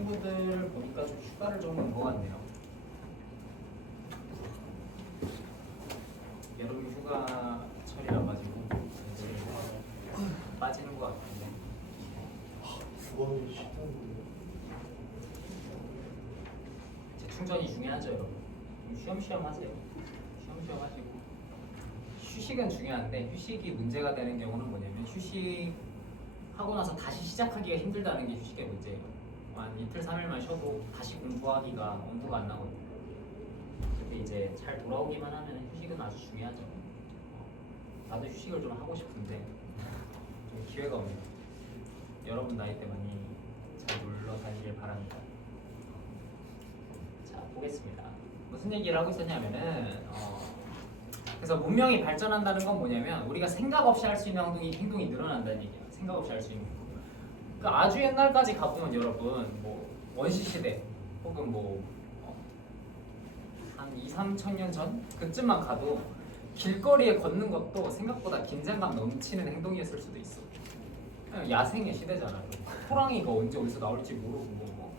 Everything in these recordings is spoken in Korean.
친구들 보니까 좀 휴가를 좀 온 것 같네요. 여름 휴가철이라 가지고 이제 빠지는 것 같은데. 주방이 식당인데. 제 충전이 중요하죠, 여러분. 쉬엄쉬엄 하세요. 쉬엄쉬엄 하시고 휴식은 중요한데 휴식이 문제가 되는 경우는 뭐냐면 휴식하고 나서 다시 시작하기가 힘들다는 게 휴식의 문제예요. 한 이틀 3일만 쉬어도 다시 공부하기가 엄두가 안 나거든요. 근데 이제 잘 돌아오기만 하면 휴식은 아주 중요하죠. 나도 휴식을 좀 하고 싶은데 좀 기회가 없네요. 여러분 나이 때 많이 잘 놀러 다니길 바랍니다. 자, 보겠습니다. 무슨 얘기를 하고 있었냐면은 그래서 문명이 발전한다는 건 뭐냐면 우리가 생각 없이 할 수 있는 행동이 늘어난다는 얘기예요. 생각 없이 할 수 있는. 그러니까 아주 옛날까지 가보면 여러분 뭐 원시 시대 혹은 뭐 한 2, 3천 년 전 그쯤만 가도 길거리에 걷는 것도 생각보다 긴장감 넘치는 행동이었을 수도 있어. 그냥 야생의 시대잖아요. 호랑이가 언제 어디서 나올지 모르고 뭐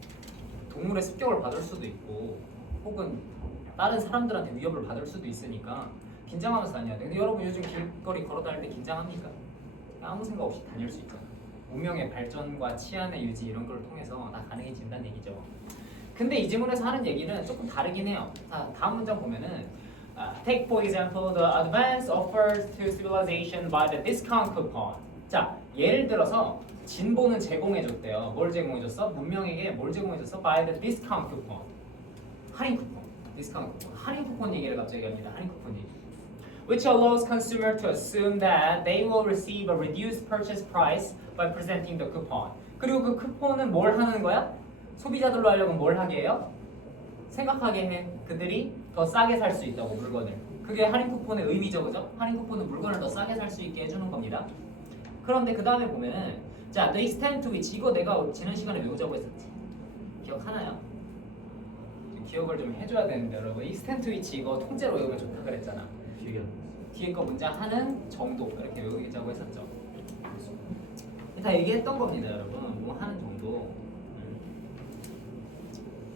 동물의 습격을 받을 수도 있고 혹은 다른 사람들한테 위협을 받을 수도 있으니까 긴장하면서 다녀야 돼. 근데 여러분 요즘 길거리 걸어 다닐 때 긴장합니까? 아무 생각 없이 다닐 수 있잖아. 문명의 발전과 치안의 유지 이런 걸 통해서 다 가능해진다는 얘기죠. 근데 이 지문에서 하는 얘기는 조금 다르긴 해요. 다음 문장 보면은 Take for example the advance offered to civilization by the discount coupon. 자, 예를 들어서 진보는 제공해줬대요. 뭘 제공해줬어? 문명에게 뭘 제공해줬어? By the discount coupon. 할인 쿠폰. 디스카운트 쿠폰. 할인 쿠폰 얘기를 갑자기 합니다. 할인 쿠폰 얘기. Which allows consumer to assume that they will receive a reduced purchase price by presenting the coupon. 그리고 그 쿠폰은 뭘 하는 거야? 소비자들로 하려면 뭘 하게 해요? 생각하게 해. 그들이 더 싸게 살 수 있다고 물건을. 그게 할인 쿠폰의 의미죠, 그죠? 할인 쿠폰은 물건을 더 싸게 살 수 있게 해주는 겁니다. 그런데 그 다음에 보면은 자, the extent to which 이거 내가 지난 시간에 외우자고 했었지. 기억하나요? 기억을 좀 해줘야 되는데 여러분 extent to which 이거 통째로 외우면 좋다 그랬잖아. 뒤에 거 문장 하는 정도 이렇게 외우자고 했었죠. 다 얘기했던 겁니다, 여러분. 뭐 하는 정도.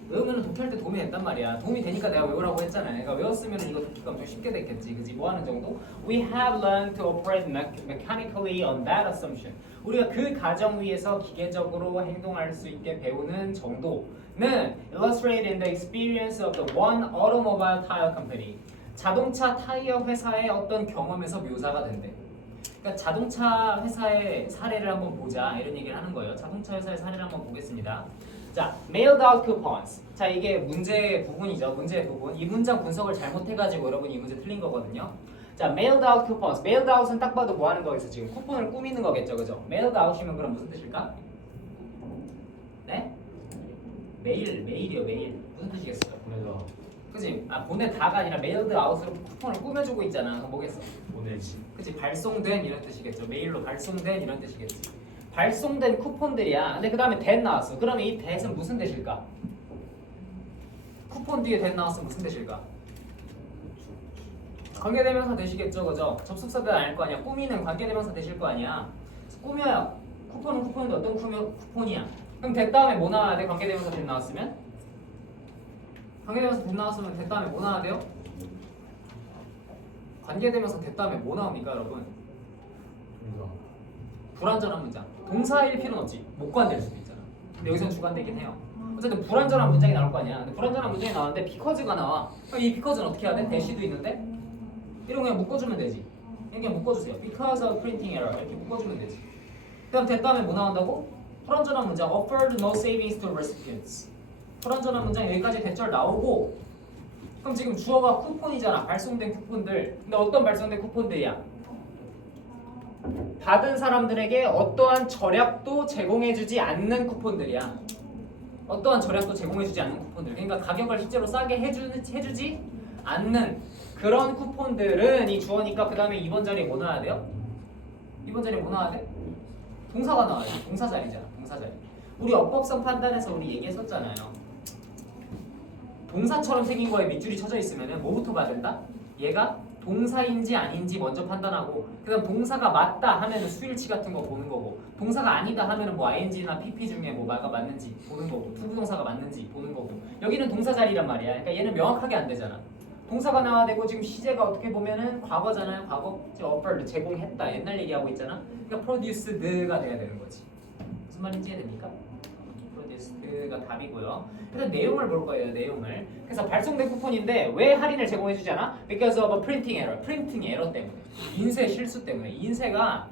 외우면 독해할 때 도움이 된단 말이야. 도움이 되니까 내가 외우라고 했잖아. 내가 외웠으면 이거 독해가 엄청 쉽게 됐겠지, 그지? 뭐 하는 정도? We have learned to operate mechanically on that assumption. 우리가 그 가정 위에서 기계적으로 행동할 수 있게 배우는 정도는 illustrated in the experience of the one automobile tire company. 자동차 타이어 회사의 어떤 경험에서 묘사가 된대. 그러니까 자동차 회사의 사례를 한번 보자 이런 얘기를 하는 거예요. 자동차 회사의 사례를 한번 보겠습니다. 자, mailed out coupons. 자, 이게 문제 부분이죠. 문제 부분. 이 문장 분석을 잘못해가지고 여러분이 이 문제 틀린 거거든요. 자, mailed out coupons. mailed out은 딱 봐도 뭐 하는 거겠어? 지금 쿠폰을 꾸미는 거겠죠, 그죠? mailed out이면 그럼 무슨 뜻일까? 네? 메일이요, 메일. 무슨 뜻이겠어요? 보내줘. 그치? 보내다가 아니라 mailed out으로 쿠폰을 꾸며주고 있잖아. 그럼 뭐겠어? 보내지. 그치? 발송된 이런 뜻이겠죠. 메일로 발송된 이런 뜻이겠지. 발송된 쿠폰들이야. 근데 그 다음에 that 나왔어. 그러면 이 that은 무슨 뜻일까? 쿠폰 뒤에 that 나왔으면 무슨 뜻일까? 관계대명사 되시겠죠, 그죠? 접속사들 아닐 거 아니야. 꾸미는 관계대명사 되실 거 아니야. 꾸며요. 쿠폰은 쿠폰인데 어떤 쿠폰이야? 그럼 that 다음에 뭐 나와야 돼? 관계대명사 that 나왔으면? 관계대명사 that 나왔으면 that 다음에 뭐 나와야 돼요? 관계대명사 that 다음에 뭐 나옵니까, 여러분? 동사. 불완전한 문장. 동사일 필요는 없지. 목관될 수도 있잖아. 근데 여기서는 주관되긴 해요. 어쨌든 불완전한 문장이 나올 거 아니야. 근데 불완전한 문장이 나왔는데 because가 나와. 그럼 이 because는 어떻게 해야 돼? 대시도 있는데 이런 거 그냥 묶어주면 되지. 그냥 묶어주세요. Because of printing error 이렇게 묶어주면 되지. 그다음 that 다음에 뭐 나온다고? 불완전한 문장 offered no savings to recipients. 불완전한 문장 여기까지 대절 나오고 그럼 지금 주어가 쿠폰이잖아. 발송된 쿠폰들. 근데 어떤 발송된 쿠폰들이야? 받은 사람들에게 어떠한 절약도 제공해주지 않는 쿠폰들이야. 어떠한 절약도 제공해주지 않는 쿠폰들. 그러니까 가격을 실제로 싸게 해주지 않는 그런 쿠폰들은 이 주어니까 그 다음에 2번 자리에 뭐 나와야 돼요? 2번 자리에 뭐 나와야 돼? 동사가 나와야 돼. 동사 자리잖아. 동사 자리. 우리 어법성 판단에서 우리 얘기했었잖아요. 동사처럼 생긴 거에 밑줄이 쳐져 있으면 뭐부터 봐야 된다? 얘가 동사인지 아닌지 먼저 판단하고 그다음 동사가 맞다 하면은 수일치 같은 거 보는 거고 동사가 아니다 하면은 뭐 ing나 pp 중에 뭐 뭐가 맞는지 보는 거고 투부동사가 맞는지 보는 거고 여기는 동사 자리란 말이야. 그러니까 얘는 명확하게 안 되잖아. 동사가 나와야 되고 지금 시제가 어떻게 보면은 과거잖아요. 과거 offered 제공했다 옛날 얘기하고 있잖아. 그러니까 produced가 돼야 되는 거지. 무슨 말인지 이해됩니까? produced가 답이고요. 그래서 내용을 볼 거예요. 내용을. 그래서 발송된 쿠폰인데 왜 할인을 제공해주지 않아? Because of a printing error. 프린팅 에러 때문에. 인쇄 실수 때문에. 인쇄가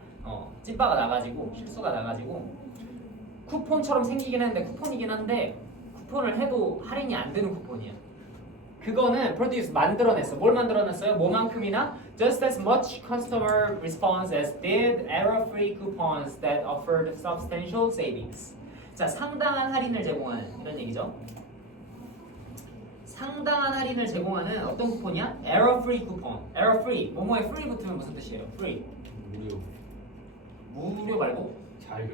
찐빠가 나가지고 실수가 나가지고 쿠폰처럼 생기긴 했는데 쿠폰이긴 한데 쿠폰을 해도 할인이 안 되는 쿠폰이야. 그거는 produce 만들어냈어. 뭘 만들어냈어요? 뭐만큼이나 just as much customer response as did error-free coupons that offered substantial savings. 자, 상당한 할인을 제공하는 이런 얘기죠. 상당한 할인을 제공하는 어떤 쿠폰이야? error-free 쿠폰. error-free. 뭐뭐에 free 붙으면 무슨 뜻이에요? free. 무료 말고 자유.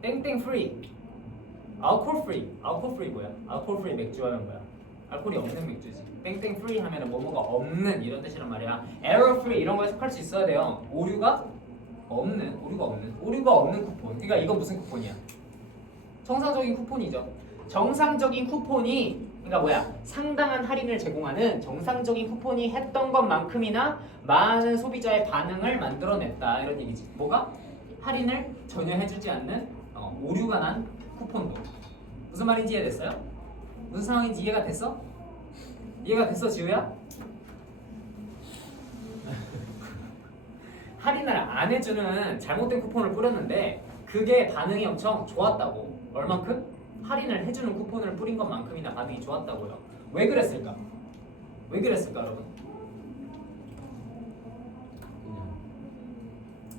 땡땡 free. alcohol free. alcohol free 뭐야? alcohol free 맥주 하면 뭐야? 알코올이 없는 맥주지. 땡땡 프리 하면은 뭐뭐가 없는 이런 뜻이란 말이야. 에러 프리 이런 거 해석할 수 있어야 돼요. 오류가 없는 쿠폰. 그러니까 이건 무슨 쿠폰이야? 정상적인 쿠폰이죠. 정상적인 쿠폰이 그러니까 뭐야? 상당한 할인을 제공하는 정상적인 쿠폰이 했던 것만큼이나 많은 소비자의 반응을 만들어냈다 이런 얘기지. 뭐가? 할인을 전혀 해주지 않는 오류가 난 쿠폰도. 무슨 말인지 이해됐어요? 무슨 상황인지 이해가 됐어? 이해가 됐어, 지우야? 할인을 안 해주는 잘못된 쿠폰을 뿌렸는데 그게 반응이 엄청 좋았다고. 얼만큼? 할인을 해주는 쿠폰을 뿌린 것만큼이나 반응이 좋았다고요. 왜 그랬을까? 왜 그랬을까, 여러분?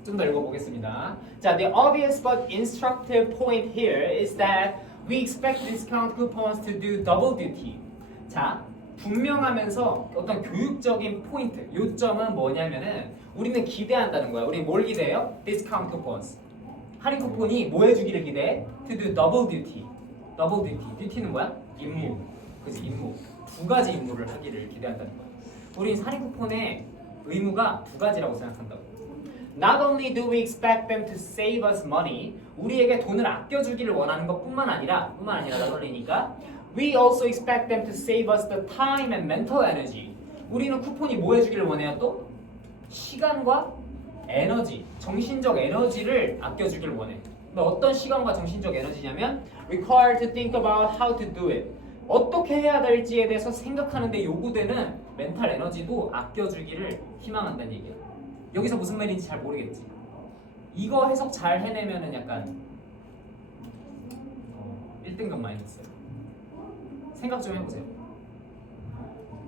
좀 더 읽어보겠습니다. 자, the obvious but instructive point here is that we expect discount coupons to do double duty. 자, 분명하면서 어떤 교육적인 포인트, 요점은 뭐냐면은 우리는 기대한다는 거야. 우리 뭘 기대해요? discount coupons. 할인 쿠폰이 뭐 해주기를 기대해? to do double duty. double duty. duty는 뭐야? 임무. 그지? 임무. 두 가지 임무를 하기를 기대한다는 거야. 우린 할인 쿠폰의 의무가 두 가지라고 생각한다고. Not only do we expect them to save us money, 우리에게 돈을 아껴주기를 원하는 것뿐만 아니라 나돌리니까 we also expect them to save us the time and mental energy. 우리는 쿠폰이 뭐 해주기를 원해요 또? 시간과 에너지, 정신적 에너지를 아껴주기를 원해. 근데 어떤 시간과 정신적 에너지냐면 required to think about how to do it. 어떻게 해야 될지에 대해서 생각하는데 요구되는 멘탈 에너지도 아껴주기를 희망한다는 얘기야. 여기서 무슨 말인지 잘 모르겠지. 이거 해석 잘 해내면은 약간 1등급 마이너스예요. 생각 좀 해보세요.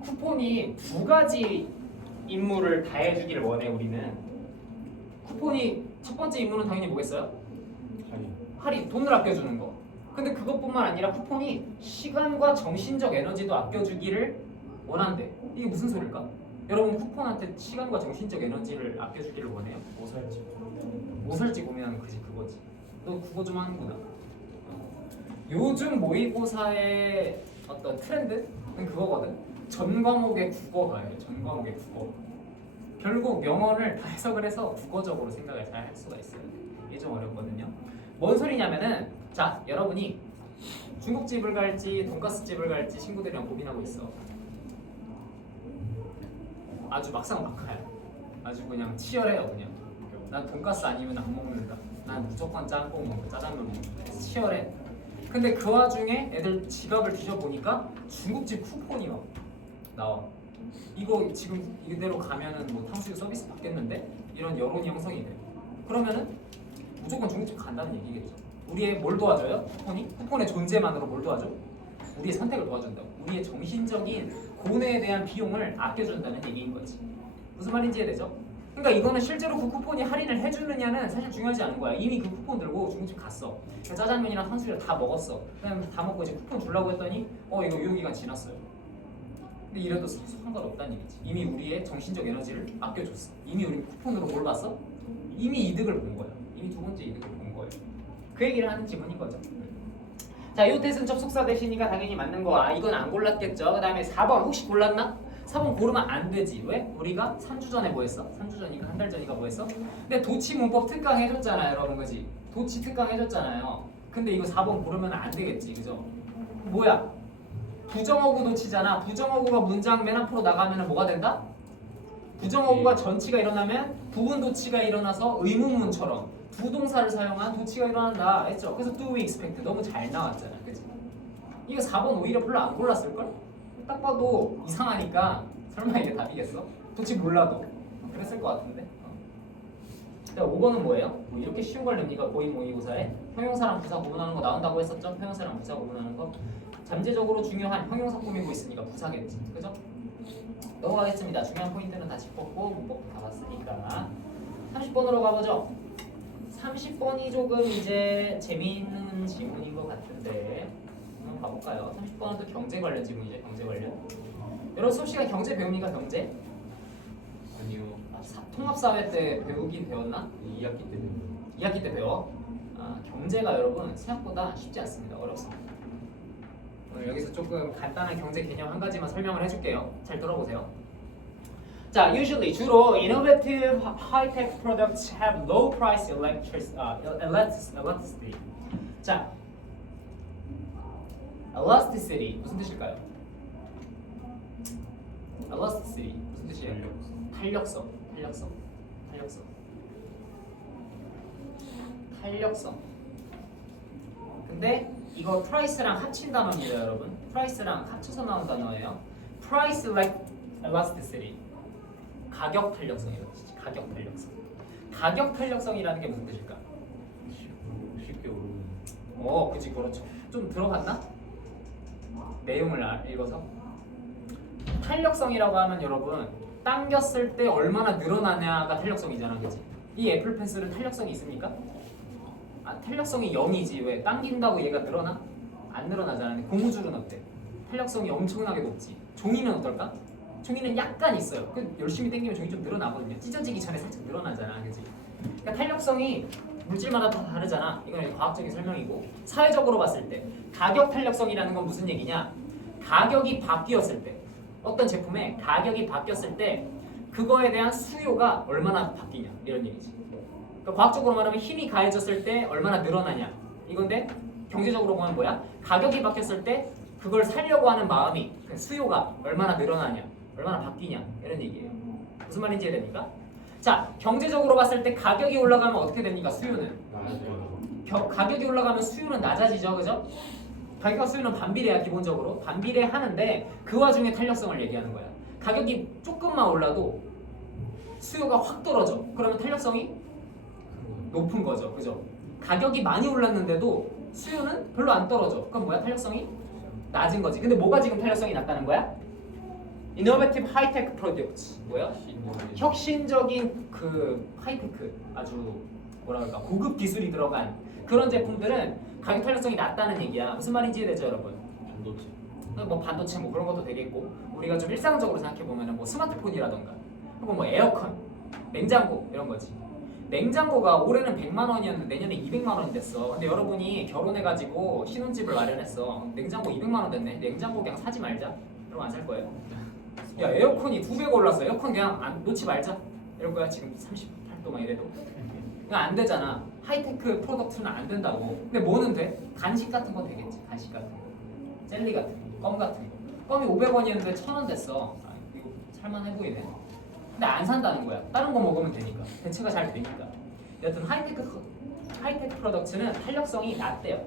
쿠폰이 두 가지 임무를 다 해주기를 원해. 우리는 쿠폰이 첫 번째 임무는 당연히 뭐겠어요? 할인, 돈을 아껴주는 거. 근데 그것뿐만 아니라 쿠폰이 시간과 정신적 에너지도 아껴주기를 원한대. 이게 무슨 소릴까? 여러분 쿠폰한테 시간과 정신적 에너지를 아껴주기를 원해요? 뭐 살지? 뭐 살지 고민하는 그지 그거지. 너 국어 좀 하는구나. 요즘 모의고사의 어떤 트렌드는 그거거든. 전 과목의 국어가예요. 전 과목의 국어. 결국 명언을 다 해석을 해서 국어적으로 생각을 잘 할 수가 있어요. 이게 좀 어렵거든요. 뭔 소리냐면은 자 여러분이 중국집을 갈지 돈가스집을 갈지 친구들이랑 고민하고 있어. 아주 막상막하야. 아주 그냥 치열해요. 그냥 난 돈가스 아니면 안 먹는다. 난 무조건 짬뽕 먹는다. 짜장면 먹는다. 치열해. 근데 그 와중에 애들 지갑을 뒤져보니까 중국집 쿠폰이 막 나와. 이거 지금 이대로 가면은 뭐 탕수육 서비스 받겠는데? 이런 여론이 형성이 돼. 그러면은 무조건 중국집 간다는 얘기겠죠. 우리의 뭘 도와줘요? 쿠폰이? 쿠폰의 존재만으로 뭘 도와줘? 우리의 선택을 도와준다고. 우리의 정신적인 고뇌에 대한 비용을 아껴준다는 얘기인 거지. 무슨 말인지 이해되죠? 그러니까 이거는 실제로 그 쿠폰이 할인을 해주느냐는 사실 중요하지 않은 거야. 이미 그 쿠폰 들고 중국집 갔어. 짜장면이랑 탕수육을 다 먹었어. 그다음에 다 먹고 이제 쿠폰 주려고 했더니 이거 유효기간 지났어요. 근데 이래도 상관없다는 얘기지. 이미 우리의 정신적 에너지를 아껴줬어. 이미 우리 쿠폰으로 뭘 봤어? 이미 이득을 본 거야. 이미 두 번째 이득을 본 거예요. 그 얘기를 하는 지문인 거죠. 자, 요 뜻은 접속사 대신이가 당연히 맞는 거. 이건 안 골랐겠죠. 그 다음에 4번 혹시 골랐나? 4번 고르면 안 되지. 왜? 우리가 3주 전에 뭐 했어? 3주 전이니까 한 달 전이니까 뭐 했어? 근데 도치 문법 특강 해줬잖아요, 여러분. 그지? 도치 특강 해줬잖아요. 근데 이거 4번 고르면 안 되겠지. 그죠? 뭐야? 부정어구 도치잖아. 부정어구가 문장 맨 앞으로 나가면 뭐가 된다? 부정어구가 전치가 일어나면 부분 도치가 일어나서 의문문처럼 두 동사를 사용한 도치가 일어난다 했죠. 그래서 do we expect 너무 잘 나왔잖아. 그치? 이거 4번 오히려 별로 안 골랐을걸? 딱 봐도 이상하니까 설마 이게 답이겠어? 도치 몰라도 그랬을 것 같은데. 자, 5번은 뭐예요? 뭐 이렇게 쉬운 걸 냅니까? 고인 모의고사에 형용사랑 부사 구분하는 거 나온다고 했었죠? 형용사랑 부사 구분하는 거 잠재적으로 중요한 형용사 꾸미고 있으니까 부사겠지. 그죠? 넘어가겠습니다. 중요한 포인트는 다 짚었고 문법도 다 봤으니까 30번으로 가보죠. 30번이 조금 이제 재미있는 지문인 것 같은데 한번 가볼까요? 30번은 또 경제 관련 지문이죠. 경제 관련. 여러분 수업 시간 경제 배웁니까? 경제? 아니요. 통합사회 때 배우긴 배웠나? 2학기 때 배운 2학기 때 배워? 경제가 여러분 생각보다 쉽지 않습니다. 어렵습니다. 오늘 여기서 조금 간단한 경제 개념 한 가지만 설명을 해줄게요. 잘 들어보세요. 자, usually 주로 innovative high-tech products have low price elasticity. 자, elasticity 무슨 뜻일까요? elasticity 무슨 뜻이에요? 탄력성. 근데 이거 price랑 합친 단어입니다, 여러분. price랑 합쳐서 나온 단어예요. price elasticity. 가격 탄력성이라는 뜻이지. 가격 탄력성이라는 게 무슨 뜻일까? 쉽게 오르는. 그치, 그렇죠. 좀 들어봤나? 내용을 읽어서. 탄력성이라고 하면 여러분 당겼을 때 얼마나 늘어나냐가 탄력성이잖아, 그치? 이 애플 펜슬은 탄력성이 있습니까? 탄력성이 0이지. 왜? 당긴다고 얘가 늘어나? 안 늘어나잖아. 근데 고무줄은 어때? 탄력성이 엄청나게 높지. 종이는 어떨까? 종이는 약간 있어요. 열심히 당기면 종이 좀 늘어나거든요. 찢어지기 전에 살짝 늘어나잖아, 그치? 그러니까 탄력성이 물질마다 다 다르잖아. 이건 과학적인 설명이고, 사회적으로 봤을 때 가격 탄력성이라는 건 무슨 얘기냐? 가격이 바뀌었을 때, 어떤 제품의 가격이 바뀌었을 때 그거에 대한 수요가 얼마나 바뀌냐 이런 얘기지. 그러니까 과학적으로 말하면 힘이 가해졌을 때 얼마나 늘어나냐 이건데, 경제적으로 보면 뭐야? 가격이 바뀌었을 때 그걸 살려고 하는 마음이, 수요가 얼마나 늘어나냐, 얼마나 바뀌냐 이런 얘기예요. 무슨 말인지 이해됩니까? 자, 경제적으로 봤을 때 가격이 올라가면 어떻게 됩니까? 수요는 가격이 올라가면 수요는 낮아지죠, 그죠? 가격과 수요는 반비례야. 기본적으로 반비례하는데 그 와중에 탄력성을 얘기하는 거야. 가격이 조금만 올라도 수요가 확 떨어져. 그러면 탄력성이 높은 거죠, 그죠? 가격이 많이 올랐는데도 수요는 별로 안 떨어져. 그럼 뭐야? 탄력성이 낮은 거지. 근데 뭐가 지금 탄력성이 낮다는 거야? Innovative high-tech products. 뭐야? 혁신적인 그 하이테크, 아주 뭐라 그럴까, 고급 기술이 들어간 그런 제품들은 가격 탄력성이 낮다는 얘기야. 무슨 말인지 이해되죠, 여러분? 반도체. 뭐 반도체 뭐 그런 것도 되겠고, 우리가 좀 일상적으로 생각해 보면은 뭐 스마트폰이라던가 혹은 뭐 에어컨, 냉장고 이런 거지. 냉장고가 올해는 100만 원이었는데 내년에 200만 원이 됐어. 근데 여러분이 결혼해가지고 신혼집을 마련했어. 냉장고 200만 원 됐네. 냉장고 그냥 사지 말자. 여러분 안 살 거예요? 야, 에어컨이 2배가 올랐어. 에어컨 그냥 놓지 말자. 이럴 거야. 지금 38도만 이래도. 그냥 안 되잖아. 하이테크 프로덕트는 안 된다고. 근데 뭐는 돼? 간식 같은 건 되겠지. 간식 같은 거, 젤리 같은 거, 껌 같은 거. 껌이 500원이었는데 1000원 됐어. 이거 살만해 보이네. 근데 안 산다는 거야. 다른 거 먹으면 되니까. 대체가 잘 되니까. 여튼 하이테크 프로덕트는 탄력성이 낮대요.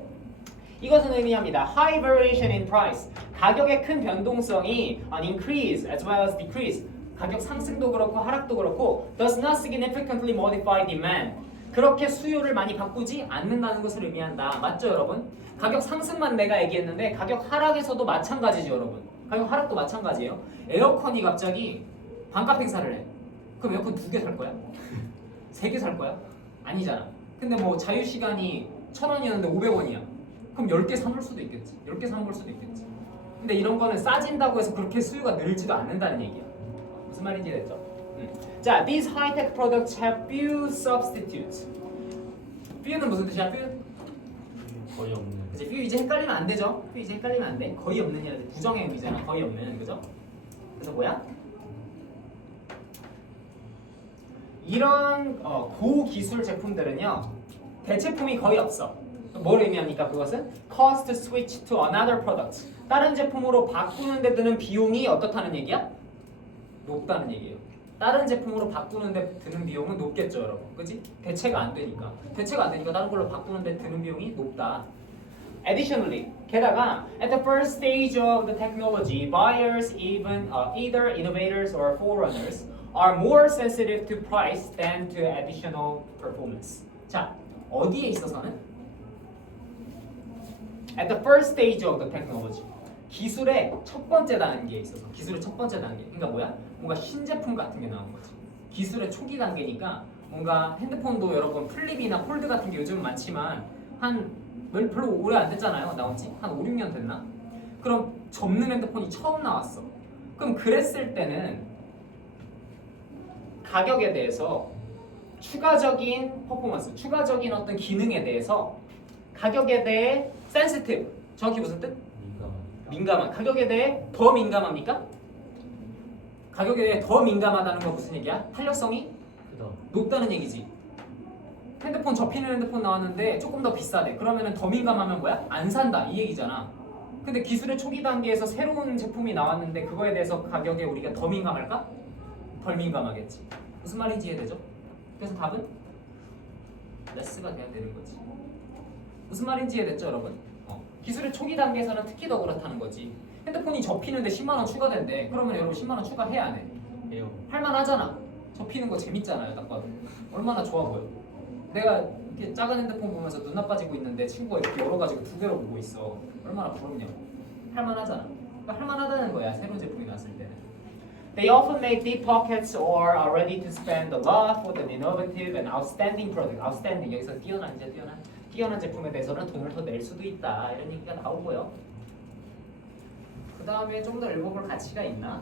이것은 의미합니다. High variation in price. 가격의 큰 변동성이 an increase as well as decrease. 가격 상승도 그렇고 하락도 그렇고 does not significantly modify demand. 그렇게 수요를 많이 바꾸지 않는다는 것을 의미한다. 맞죠, 여러분? 가격 상승만 내가 얘기했는데 가격 하락에서도 마찬가지죠, 여러분. 가격 하락도 마찬가지예요. 에어컨이 갑자기 반값 행사를 해. 그럼 에어컨 2개 살 거야? 3개 살 거야? 아니잖아. 근데 뭐 자유시간이 1000원이었는데 500원이야. 그럼 10개 사놓을 수도 있겠지. 10개 사놓을 수도 있겠지. 근데 이런 거는 싸진다고 해서 그렇게 수요가 늘지도 않는다는 얘기야. 무슨 말인지 됐죠? 자, these high-tech products have few substitutes. few는 무슨 뜻이야? few? 거의 없는. 그치? few 이제 헷갈리면 안 되죠? few 이제 헷갈리면 안 돼. 거의 없는이라는 부정의 의미잖아. 거의 없는, 그죠? 그래서 뭐야? 이런 고기술 제품들은요 대체품이 거의 없어. 뭘 의미합니까? 그것은 cost to switch to another product. 다른 제품으로 바꾸는 데 드는 비용이 어떻다는 얘기야? 높다는 얘기예요. 다른 제품으로 바꾸는 데 드는 비용은 높겠죠, 여러분. 그지? 대체가 안 되니까. 대체가 안 되니까 다른 걸로 바꾸는 데 드는 비용이 높다. Additionally, 게다가 at the first stage of the technology, buyers, even either innovators or forerunners, are more sensitive to price than to additional performance. 자, 어디에 있어서는? At the first stage of the technology. 기술의 첫 번째 단계에 있어서. 기술의 첫 번째 단계. 그러니까 뭐야? 뭔가 신제품 같은 게 나온 거지. 기술의 초기 단계니까 뭔가 핸드폰도 여러분 플립이나 폴드 같은 게 요즘 많지만 별로 오래 안 됐잖아요. 나온 지 한 5, 6년 됐나? 그럼 접는 핸드폰이 처음 나왔어. 그럼 그랬을 때는 가격에 대해서 추가적인 퍼포먼스, 추가적인 어떤 기능에 대해서 가격에 대해 센시티브, 정확히 무슨 뜻? 민감한. 가격에 대해 더 민감합니까? 가격에 대해 더 민감하다는 건 무슨 얘기야? 탄력성이 크다. 높다는 얘기지. 핸드폰 접히는 핸드폰 나왔는데 조금 더 비싸대. 그러면은 더 민감하면 뭐야? 안 산다 이 얘기잖아. 근데 기술의 초기 단계에서 새로운 제품이 나왔는데 그거에 대해서 가격에 우리가 더 민감할까? 덜 민감하겠지. 무슨 말인지 이해되죠? 그래서 답은 레스가 돼야 되는 거지. 무슨 말인지 이해됐죠, 여러분? 기술의 초기 단계에서는 특히 더 그렇다는 거지. 핸드폰이 접히는데 10만 원 추가된대. 그러면 여러분 10만 원 추가해야 안 해? 해요. 할만하잖아. 접히는 거 재밌잖아요, 딱 봐도. 얼마나 좋아 보여. 내가 이렇게 작은 핸드폰 보면서 눈 나빠지고 있는데 친구가 이렇게 열어가지고 두 개로 보고 있어. 얼마나 부럽냐고. 할만하잖아. 그러니까 할만하다는 거야, 새로운 제품이 나왔을 때는. They often make deep pockets or are ready to spend a lot for the innovative and outstanding product. outstanding 여기서 뛰어난 제품에 대해서는 돈을 더 낼 수도 있다. 이런 얘기가 나오고요. 그 다음에 좀 더 읽어볼 가치가 있나?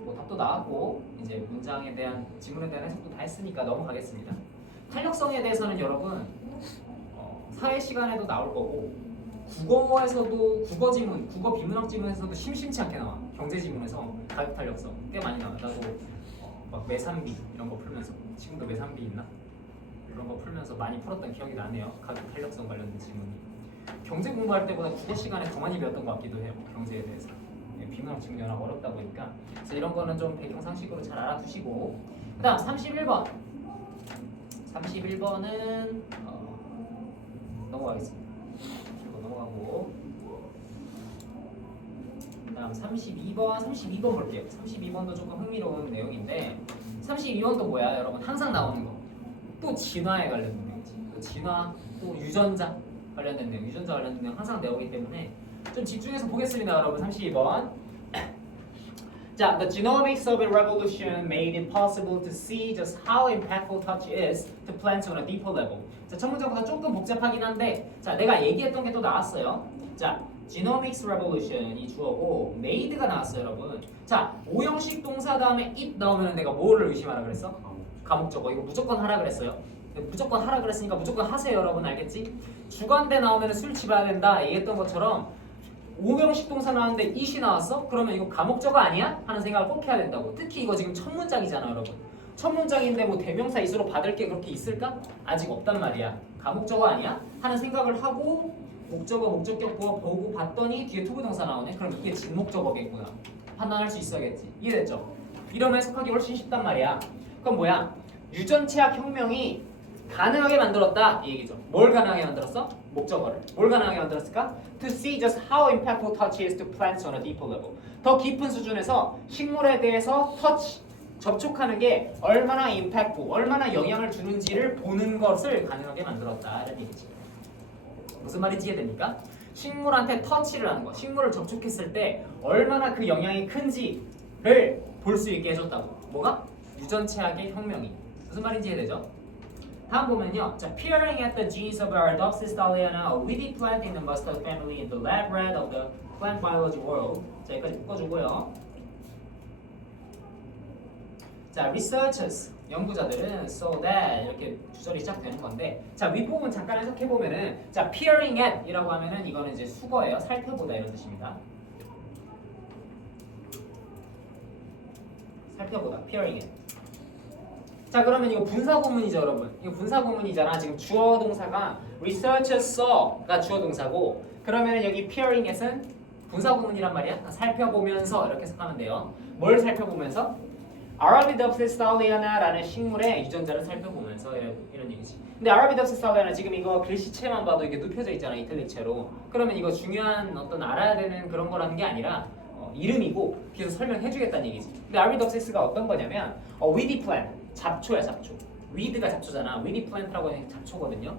뭐 답도 나왔고 이제 문장에 대한 지문에 대한 해석도 다 했으니까 넘어가겠습니다. 탄력성에 대해서는 여러분 사회 시간에도 나올 거고 국어에서도 국어 지문, 국어 비문학 지문에서도 심심치 않게 나와. 경제 지문에서 가격 탄력성 꽤 많이 나와. 나도 막 매산비 이런 거 풀면서 지금도 매산비 있나? 이런 거 풀면서 많이 풀었던 기억이 나네요. 가격 탄력성 관련된 지문이. 경제 공부할 때보다 국어 시간에 더 많이 배웠던 것 같기도 해요. 경제에 대해서. 비문학 지문 연락 어렵다 보니까. 그래서 이런 거는 좀 배경 상식으로 잘 알아두시고. 그다음 31번. 31번은 넘어가겠습니다. 이거 넘어가고. 그다음 32번 볼게요. 32번도 조금 흥미로운 내용인데 32번도 뭐야, 여러분? 항상 나오는 거. 또 진화에 관련된 내용이지. 또 진화, 또 유전자 관련된 내용, 유전자 관련된 내용 항상 나오기 때문에 좀 집중해서 보겠습니다, 여러분. 32번. 자, the genomics of a revolution made it possible to see just how impactful touch is to plants on a deeper level. 자, 첫 문장보다 조금 복잡하긴 한데, 자, 내가 얘기했던 게 또 나왔어요. 자, genomics revolution이 주어고 made가 나왔어요, 여러분. 자, 오형식 동사 다음에 it 나오면 내가 뭐를 의심하라 그랬어? 과목적어. 이거 무조건 하라 그랬어요. 무조건 하라 그랬으니까 무조건 하세요, 여러분. 알겠지? 주관대 나오면 술 집어야 된다 얘기했던 것처럼 오형식 동사 나왔는데 it이 나왔어? 그러면 이거 과목적어 아니야? 하는 생각을 꼭 해야 된다고. 특히 이거 지금 첫 문장이잖아, 여러분. 첫 문장인데 뭐 대명사 이수로 받을 게 그렇게 있을까? 아직 없단 말이야. 과목적어 아니야? 하는 생각을 하고 목적어, 목적격 보고 봤더니 뒤에 투부동사 나오네? 그럼 이게 진목적어겠구나. 판단할 수 있어야겠지. 이해됐죠? 이러면 해석하기 훨씬 쉽단 말이야. 그럼 뭐야? 유전체학 혁명이 가능하게 만들었다 이 얘기죠. 뭘 가능하게 만들었어? 목적어를. 뭘 가능하게 만들었을까? To see just how impactful touch is to plants on a deeper level. 더 깊은 수준에서 식물에 대해서 터치, 접촉하는 게 얼마나 impactful, 얼마나 영향을 주는지를 보는 것을 가능하게 만들었다라는 얘기죠. 무슨 말인지 이해됩니까? 식물한테 터치를 하는 거, 식물을 접촉했을 때 얼마나 그 영향이 큰지를 볼 수 있게 해줬다고. 뭐가? 유전체학의 혁명이. 무슨 말인지 이해되죠? 다음 보면요. 자, peering at the genes of Arabidopsis thaliana, a weedy plant in the mustard family in the lab rat of the plant biology world. 자, 여기까지 묶어주고요. 자, researchers, 연구자들은 so that 이렇게 주절이 시작되는 건데, 자, 윗부분 잠깐 해석해 보면은, 자, peering at 이라고 하면은 이거는 이제 수거예요. 살펴보다 이런 뜻입니다. 살펴보다, peering at. 자 그러면 이거 분사구문이죠 여러분. 이거 분사구문이잖아. 지금 주어 동사가 research saw가 주어 동사고 그러면 여기 peering at은 분사구문이란 말이야. 살펴보면서 이렇게 해석하면 돼요. 뭘 살펴보면서? Arabidopsis thaliana라는 식물의 유전자를 살펴보면서 이런 얘기지. 근데 Arabidopsis thaliana 지금 이거 글씨체만 봐도 이게 눕혀져 있잖아 이탈릭체로. 그러면 이거 중요한 어떤 알아야 되는 그런 거라는 게 아니라 이름이고 그래서 설명해주겠다는 얘기지. 근데 Arabidopsis가 어떤 거냐면 weedy plant 잡초야 잡초. weed가 잡초잖아. weedy plant라고 하는 잡초거든요.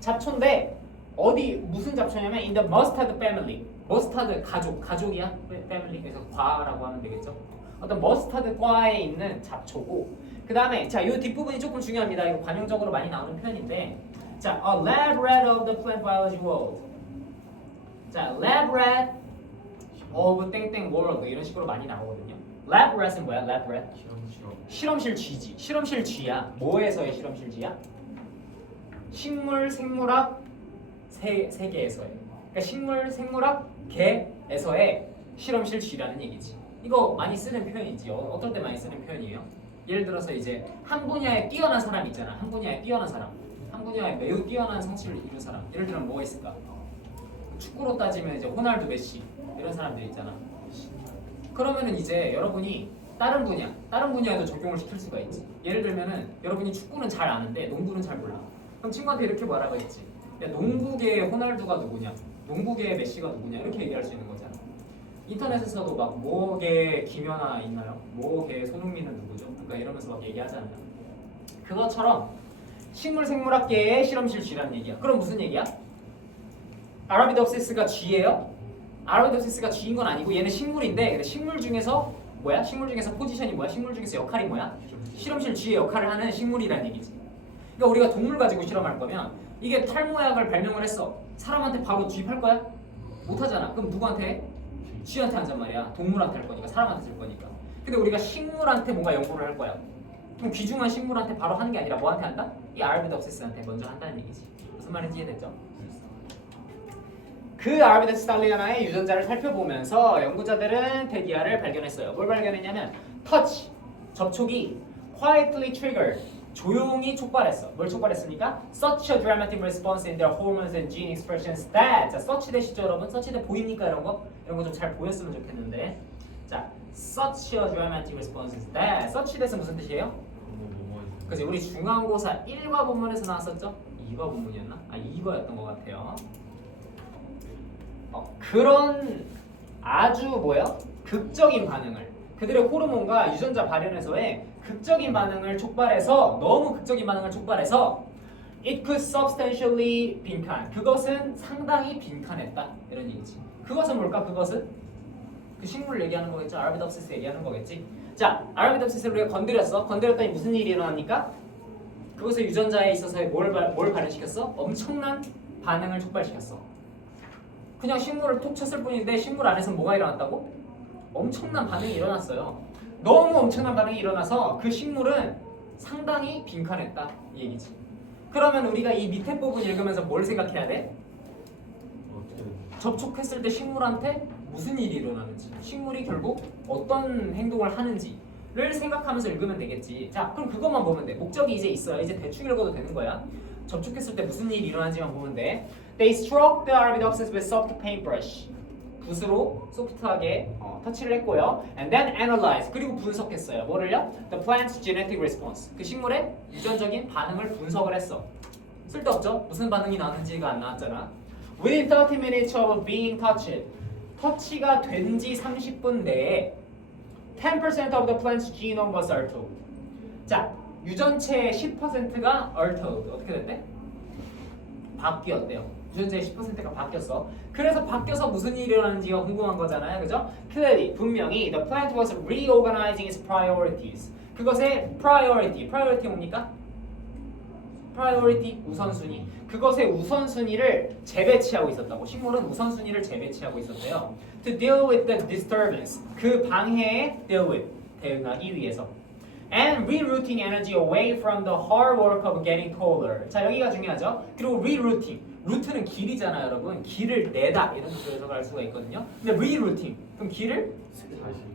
잡초인데 어디 무슨 잡초냐면 in the mustard family. 머스타드 가족이야. family 그래서 과라고 하면 되겠죠. 어떤 머스타드 과에 있는 잡초고 그 다음에 자 이 뒷부분이 조금 중요합니다. 이거 관용적으로 많이 나오는 표현인데 자 a lab rat of the plant biology world. 자 lab rat of 땡땡 world 이런 식으로 많이 나오거든요. lab rat은 뭐야? lab rat 실험실 쥐지. 실험실 쥐야. 뭐에서의 실험실 쥐야? 식물 생물학 세계에서의. 그러니까 식물 생물학 계에서의 실험실 쥐라는 얘기지. 이거 많이 쓰는 표현이지. 어떨 때 많이 쓰는 표현이에요? 예를 들어서 이제 한 분야에 뛰어난 사람 있잖아. 한 분야에 뛰어난 사람. 한 분야에 매우 뛰어난 성취를 이룬 사람. 예를 들면 뭐가 있을까? 축구로 따지면 이제 호날두, 메시 이런 사람들 있잖아. 그러면은 이제 여러분이 다른 분야에도 적용을 시킬 수가 있지. 예를 들면은 여러분이 축구는 잘 아는데 농구는 잘 몰라. 그럼 친구한테 이렇게 말하고 있지. 야, 농구계의 호날두가 누구냐? 농구계의 메시가 누구냐? 이렇게 얘기할 수 있는 거잖아. 인터넷에서도 막 모계 김연아 있나요? 모계 손흥민은 누구죠? 그러니까 이러면서 막 얘기하잖아요. 그것처럼 식물 생물학계의 실험실 쥐라는 얘기야. 그럼 무슨 얘기야? 아라비덥시스가 쥐예요? 아라비덥시스가 쥐인 건 아니고 얘는 식물인데 근데 식물 중에서 뭐야? 식물 중에서 포지션이 뭐야? 식물 중에서 역할이 뭐야? 실험실 쥐의 역할을 하는 식물이라는 얘기지. 그러니까 우리가 동물 가지고 실험할 거면 이게 탈모약을 발명을 했어. 사람한테 바로 주입할 거야? 못 하잖아. 그럼 누구한테 해? 쥐한테 한단 말이야. 동물한테 할 거니까, 사람한테 쓸 거니까. 근데 우리가 식물한테 뭔가 연구를 할 거야. 그럼 귀중한 식물한테 바로 하는 게 아니라 뭐한테 한다? 이 아라비덥시스한테 먼저 한다는 얘기지. 무슨 말인지 이해됐죠? 그 아라비덥시스 thaliana의 유전자를 살펴보면서 연구자들은 데디아를 발견했어요. 뭘 발견했냐면 touch, 접촉이 quietly triggered, 조용히 촉발했어. 뭘 촉발했습니까? Such a dramatic response in their hormones and gene expressions that 자, such 되시죠 여러분? such 돼 보입니까 이런 거? 이런 거 좀 잘 보였으면 좋겠는데 자, such a dramatic responses that such 돼서 무슨 뜻이에요? 그치 우리 중간고사 1과 본문에서 나왔었죠? 2과 본문이었나? 아 2과였던 것 같아요. 그런 아주 뭐야? 극적인 반응을 그들의 호르몬과 유전자 발현에서의 극적인 반응을 촉발해서 너무 극적인 반응을 촉발해서 it could substantially 빈칸 그것은 상당히 빈칸했다 이런 얘기지. 그것은 뭘까? 그것은 그 식물 얘기하는 거겠죠. 아라비덥시스 얘기하는 거겠지. 자, 아라비덥시스를 우리가 건드렸더니 무슨 일이 일어납니까? 그것의 유전자에 있어서 뭘 발현시켰어? 엄청난 반응을 촉발시켰어. 그냥 식물을 톡 쳤을 뿐인데 식물 안에서 뭐가 일어났다고? 엄청난 반응이 일어났어요. 너무 엄청난 반응이 일어나서 그 식물은 상당히 빈칸했다 이 얘기지. 그러면 우리가 이 밑에 부분 읽으면서 뭘 생각해야 돼? 접촉했을 때 식물한테 무슨 일이 일어나는지, 식물이 결국 어떤 행동을 하는지를 생각하면서 읽으면 되겠지. 자, 그럼 그것만 보면 돼. 목적이 이제 있어요. 이제 대충 읽어도 되는 거야. 접촉했을 때 무슨 일이 일어나는지만 보면 돼. They struck the Arabidopsis with soft paintbrush. 붓으로 소프트하게 터치를 했고요. And then analyze. 그리고 분석했어요. 뭐를요? The plant's genetic response. 그 식물의 유전적인 반응을 분석을 했어. 쓸데없죠? 무슨 반응이 나는지가 안 나왔잖아. Within 30 minutes of being touched. 터치가 된 지 30분 내에 10% of the plant's genome was altered. 자, 유전체의 10%가 altered. 어떻게 됐대? 바뀌었대요. 유전체의 10%가 바뀌었어. 그래서 바뀌어서 무슨 일이 일어나는지가 궁금한 거잖아요. 그죠? Clearly, 분명히 the plant was reorganizing its priorities. 그것의 priority 뭡니까? priority, 우선순위. 그것의 우선순위를 재배치하고 있었다고. 식물은 우선순위를 재배치하고 있었대요. To deal with the disturbance. 그 방해에 deal with. 대응하기 위해서. And rerouting energy away from the hard work of getting taller. 자, 여기가 중요하죠. 그리고 rerouting. 루트는 길이잖아요, 여러분. 길을 내다 이런 식으로 해석할 수가 있거든요. 근데 rerouting 그럼 길을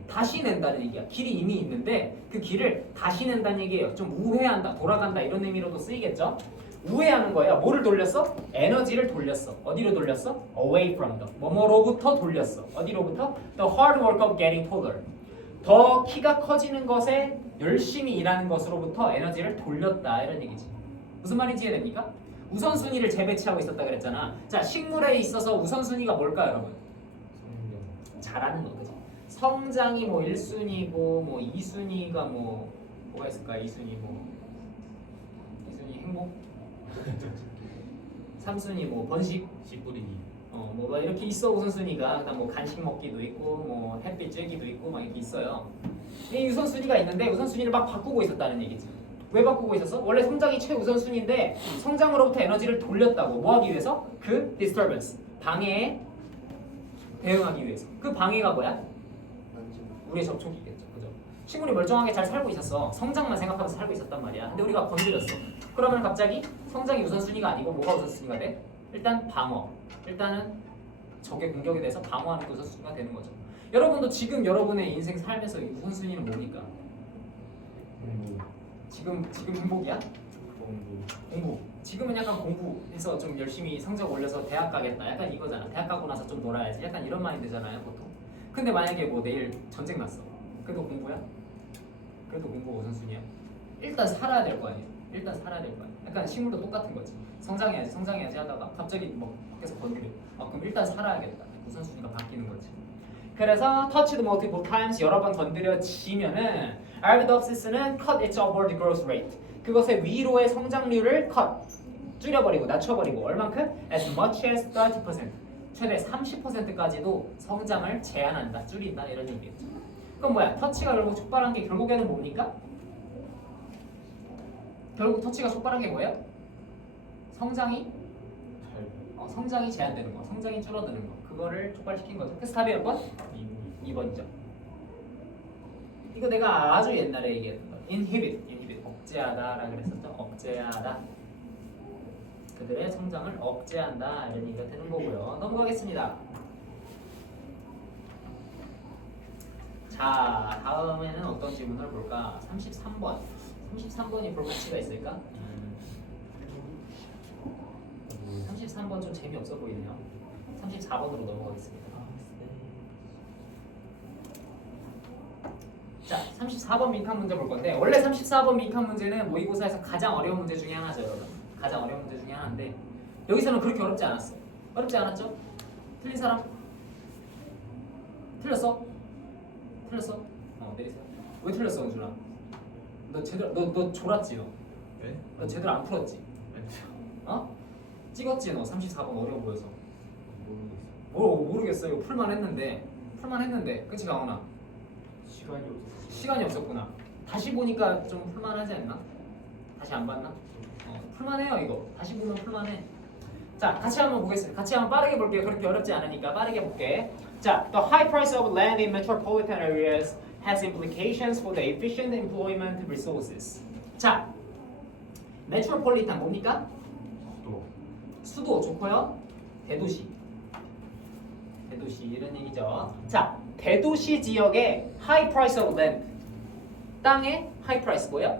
다시 낸다는 얘기야. 길이 이미 있는데 그 길을 다시 낸다는 얘기예요. 좀 우회한다, 돌아간다 이런 의미로도 쓰이겠죠. 우회하는 거야. 뭐를 돌렸어? 에너지를 돌렸어. 어디로 돌렸어? Away from the. 뭐뭐로부터 돌렸어. 어디로부터? The hard work of getting taller. 더 키가 커지는 것에 열심히 일하는 것으로부터 에너지를 돌렸다 이런 얘기지. 무슨 말인지 이해됩니까? 우선순위를 재배치하고 있었다 그랬잖아. 자, 식물에 있어서 우선순위가 뭘까요, 여러분? 잘하는 거, 그죠? 성장이 뭐 1순위고 뭐 2순위가 뭐가 있을까? 2순위 행복? 3순위 뭐 번식? 씨 뿌리기. 뭐 이렇게 있어 우선순위가. 그다음 뭐 간식 먹기도 있고 뭐 햇빛 쬐기도 있고 막 이렇게 있어요. 이 우선순위가 있는데 우선순위를 막 바꾸고 있었다는 얘기지. 왜 바꾸고 있었어? 원래 성장이 최우선순위인데 성장으로부터 에너지를 돌렸다고. 뭐 하기 위해서? 그 disturbance, 방해에 대응하기 위해서. 그 방해가 뭐야? 우리의 접촉이겠죠. 그죠? 식물이 멀쩡하게 잘 살고 있었어. 성장만 생각하면서 살고 있었단 말이야. 근데 우리가 건드렸어. 그러면 갑자기 성장이 우선순위가 아니고 뭐가 우선순위가 돼? 일단 방어. 일단은 적의 공격에 대해서 방어하는 게 우선순위가 되는 거죠. 여러분도 지금 여러분의 인생 삶에서 우선순위는 뭡니까? 지금 행복이야? 공부. 지금은 약간 공부해서 좀 열심히 성적 올려서 대학 가겠다. 약간 이거잖아. 대학 가고 나서 좀 놀아야지. 약간 이런 마인드잖아요, 보통. 근데 만약에 뭐 내일 전쟁 났어. 그래도 공부야? 그래도 공부 우선순위야? 일단 살아야 될 거 아니야. 일단 살아야 될 거 아니야. 약간 식물도 똑같은 거지. 성장해야지 하다가 갑자기 뭐 밖에서 건드려. 그럼 일단 살아야겠다. 우선순위가 바뀌는 거지. 그래서 touched multiple times 여러 번 건드려지면은 Arabidopsis는 cut its upward growth rate. 그것의 위로의 성장률을 줄여버리고 낮춰버리고 얼만큼? As much as 30%. 최대 30%까지도 성장을 제한한다, 줄인다 이런 얘기겠죠. 그럼 뭐야? 터치가 결국 촉발한 게 결국에는 뭡니까? 결국 터치가 촉발한 게 뭐예요? 성장이 제한되는 거, 성장이 줄어드는 거, 그거를 촉발시킨 거죠. 그래서 답이 몇 번? 2번이죠. 이거 내가 아주 옛날에 얘기했던 거. inhibit, 억제하다라 그랬었죠. 억제하다. 그들의 성장을 억제한다 이런 얘기가 되는 거고요. 넘어가겠습니다. 자, 다음에는 어떤 질문을 볼까? 33번. 33번이 볼 가치가 있을까? 33번 좀 재미없어 보이네요. 34번으로 넘어가겠습니다. 자, 34번 민칸 문제 볼 건데 원래 34번 민칸 문제는 모의고사에서 가장 어려운 문제 중에 하나죠, 여러분. 가장 어려운 문제 중에 하나인데 여기서는 그렇게 어렵지 않았어. 어렵지 않았죠? 틀린 사람? 틀렸어? 내리세요. 왜 틀렸어, 은준아? 너 제대로 너 졸았지 너? 네? 너 제대로 안 풀었지? 찍었지 너 34번 어려워 보여서. 모르겠어. 이거 풀만 했는데 그치 강원아? 시간이 없었구나. 다시 보니까 좀 풀만하지 않나? 다시 안 봤나? 풀만해요 이거. 다시 보면 풀만해. 자, 같이 한번 보겠습니다. 같이 한번 빠르게 볼게요. 그렇게 어렵지 않으니까 빠르게 볼게. 자, the high price of land in metropolitan areas has implications for the efficient employment resources. 자, metropolitan 뭡니까? 수도 좋고요. 대도시 이런 얘기죠. 자, 대도시 지역의 high price of land, 땅의 high price 뭐야?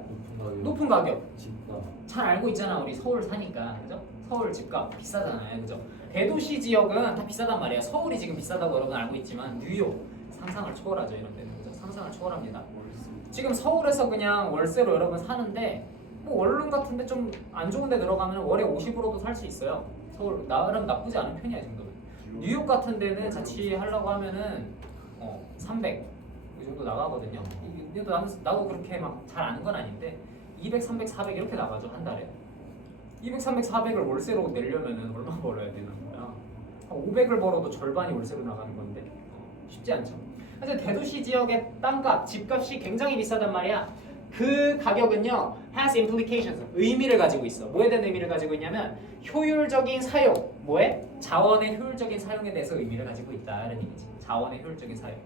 높은 가격. 집값. 잘 알고 있잖아, 우리 서울 사니까. 그죠? 서울 집값 비싸잖아요. 그죠? 대도시 지역은 다 비싸단 말이야. 서울이 지금 비싸다고 여러분 알고 있지만 뉴욕 상상을 초월하죠, 이런 데는. 그죠? 상상을 초월합니다. 지금 서울에서 그냥 월세로 여러분 사는데 뭐 원룸 같은데 좀 안 좋은 데 들어가면 월에 50으로도 살 수 있어요. 서울 나름 나쁘지 않은 편이야, 이 정도면. 뉴욕 같은 데는 자취하려고 하면은 300 이 정도 나가거든요. 나도 그렇게 막 잘 아는 건 아닌데 200, 300, 400 이렇게 나가죠, 한 달에. 200, 300, 400을 월세로 내려면은 얼마 벌어야 되는 거야? 500을 벌어도 절반이 월세로 나가는 건데 쉽지 않죠. 그래서 대도시 지역의 땅값, 집값이 굉장히 비싸단 말이야. 그 가격은요 has implications, 의미를 가지고 있어. 뭐에 대한 의미를 가지고 있냐면 효율적인 사용, 자원의 효율적인 사용에 대해서 의미를 가지고 있다 이런 얘기지. 자원의 효율적인 사용.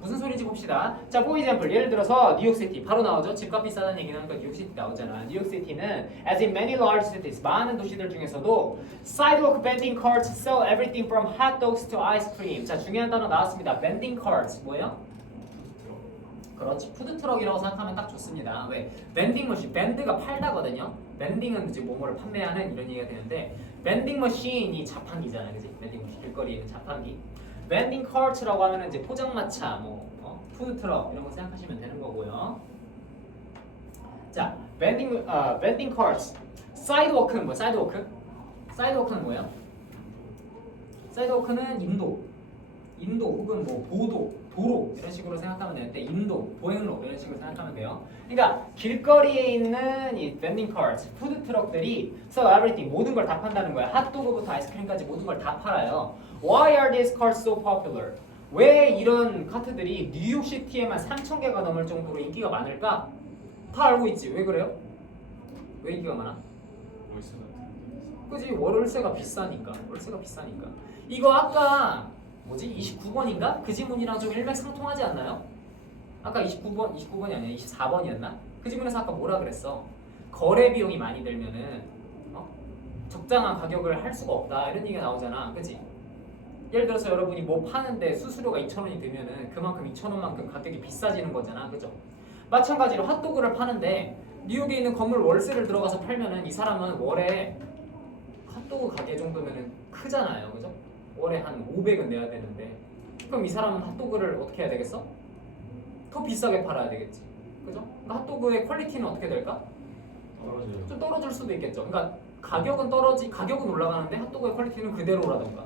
무슨 소리인지 봅시다. 자, for example, 예를 들어서 뉴욕시티 바로 나오죠. 집값 비싸다는 얘기는 하니까 뉴욕시티 나오잖아. 뉴욕시티는 as in many large cities, 많은 도시들 중에서도 sidewalk vending carts sell everything from hot dogs to ice cream. 자, 중요한 단어 나왔습니다. vending carts 뭐예요? 그렇지, 푸드트럭이라고 생각하면 딱 좋습니다. 왜? 밴딩 머신, 밴드가 팔다거든요. 밴딩은 이제 뭐뭐를 판매하는 이런 얘기가 되는데 밴딩 머신이 자판기잖아요, 그지? 밴딩 머신 길거리에 있는 자판기. 밴딩 카트라고 하면은 이제 포장마차, 푸드트럭 이런 거 생각하시면 되는 거고요. 자, 밴딩 카트. 사이드워크는 뭐? 사이드워크는 뭐예요? 사이드워크는 인도 혹은 뭐 도로 이런 식으로 생각하면 되는데 인도, 보행로 이런 식으로 생각하면 돼요. 그러니까 길거리에 있는 이 밴딩 카트, 푸드 트럭들이 sell everything 모든 걸 다 판다는 거야. 핫도그부터 아이스크림까지 모든 걸 다 팔아요. Why are these carts so popular? 왜 이런 카트들이 뉴욕시티에만 3,000개가 넘을 정도로 인기가 많을까? 다 알고 있지. 왜 그래요? 왜 인기가 많아? 월세 같은 그지? 월세가 비싸니까. 이거 아까 뭐지? 29번인가? 그 지문이랑 좀 일맥상통하지 않나요? 아까 29번이 아니라 24번이었나? 그 지문에서 아까 뭐라 그랬어? 거래 비용이 많이 들면은 적당한 가격을 할 수가 없다 이런 얘기가 나오잖아. 그치? 예를 들어서 여러분이 뭐 파는데 수수료가 2,000원이 들면은 그만큼 2,000원만큼 가격이 비싸지는 거잖아. 그죠? 마찬가지로 핫도그를 파는데 뉴욕에 있는 건물 월세를 들어가서 팔면은 이 사람은 월에 핫도그 가게 정도면은 크잖아요. 그죠? 월에 한 500은 내야 되는데 그럼 이 사람은 핫도그를 어떻게 해야 되겠어? 더 비싸게 팔아야 되겠지. 그죠? 그러니까 핫도그의 퀄리티는 어떻게 될까? 떨어져요. 좀 떨어질 수도 있겠죠. 그러니까 가격은 올라가는데 핫도그의 퀄리티는 그대로라던가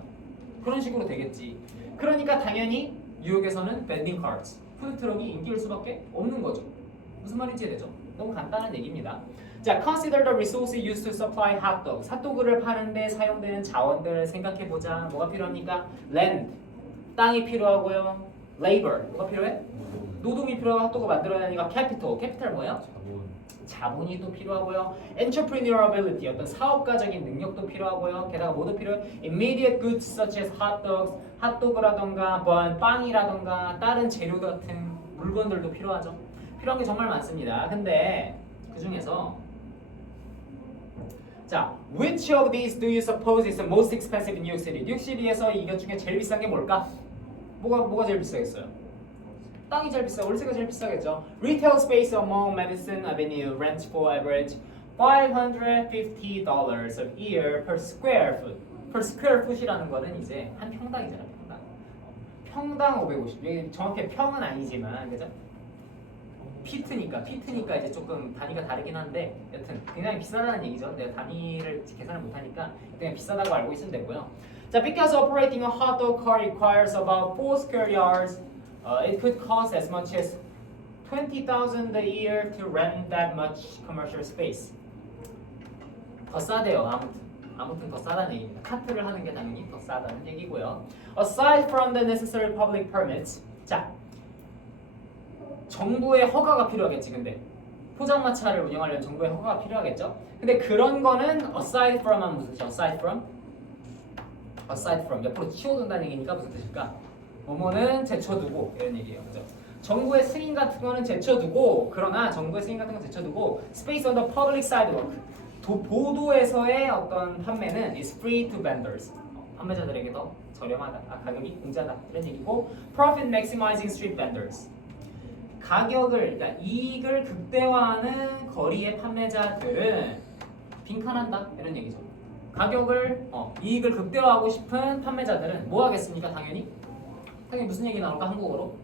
그런 식으로 되겠지. 그러니까 당연히 뉴욕에서는 밴딩 카트, 푸드트럭이 인기일 수밖에 없는 거죠. 무슨 말인지 이해되죠? 너무 간단한 얘기입니다. 자, consider the resources used to supply hot dogs. 핫도그를 파는데 사용되는 자원들 생각해보자. 뭐가 필요합니까? land, 땅이 필요하고요. labor, 뭐가 필요해? 노동이 필요하고 핫도그 만들어야 하니까 capital 뭐예요? 자본이 또 필요하고요. entrepreneurability, 어떤 사업가적인 능력도 필요하고요. 게다가 뭐도 필요해? immediate goods such as hot dogs, 핫도그라던가 빵이라던가 다른 재료 같은 물건들도 필요하죠. 필요한 게 정말 많습니다. 근데 그 중에서 자, which of these do you suppose is the most expensive in New York City? 뉴욕시티에서 이것 중에 제일 비싼 게 뭘까? 뭐가 제일 비싸겠어요? 땅이 제일 비싸, 월세가 제일 비싸겠죠. Retail space among Madison Avenue rents for average $550 a year per square foot. Per square foot이라는 거는 이제 한 평당이잖아, 평당 550. 이게 정확히 평은 아니지만, 그죠? 피트니까 이제 조금 단위가 다르긴 한데 여튼 굉장히 비싸다는 얘기죠. 내가 단위를 계산을 못하니까 그냥 비싸다고 알고 있으면 되고요. 자, because operating a hot dog cart requires about 4 square yards, it could cost as much as $20,000 a year to rent that much commercial space. 더 싸대요. 아무튼 더 싸다는 얘기입니다. 카트를 하는 게 당연히 더 싸다는 얘기고요. Aside from the necessary public permits, 자, 정부의 허가가 필요하겠지. 근데 포장마차를 운영하려면 정부의 허가가 필요하겠죠. 근데 그런 거는 aside from 하면 무슨 뜻이야? aside from 옆으로 치워둔다는 얘기니까 무슨 뜻일까? 뭐뭐는 제쳐두고 이런 얘기예요. 그죠? 정부의 승인 같은 거는 제쳐두고, 그러나 정부의 승인 같은 건 제쳐두고 space on the public sidewalk, 보도에서의 어떤 판매는 is free to vendors, 판매자들에게 더 저렴하다, 가격이 공짜다 이런 얘기고, profit maximizing street vendors, 그러니까 이익을 극대화하는 거리의 판매자들은 빈칸한다 이런 얘기죠. 이익을 극대화하고 싶은 판매자들은 뭐 하겠습니까? 당연히 무슨 얘기 나올까? 한국어로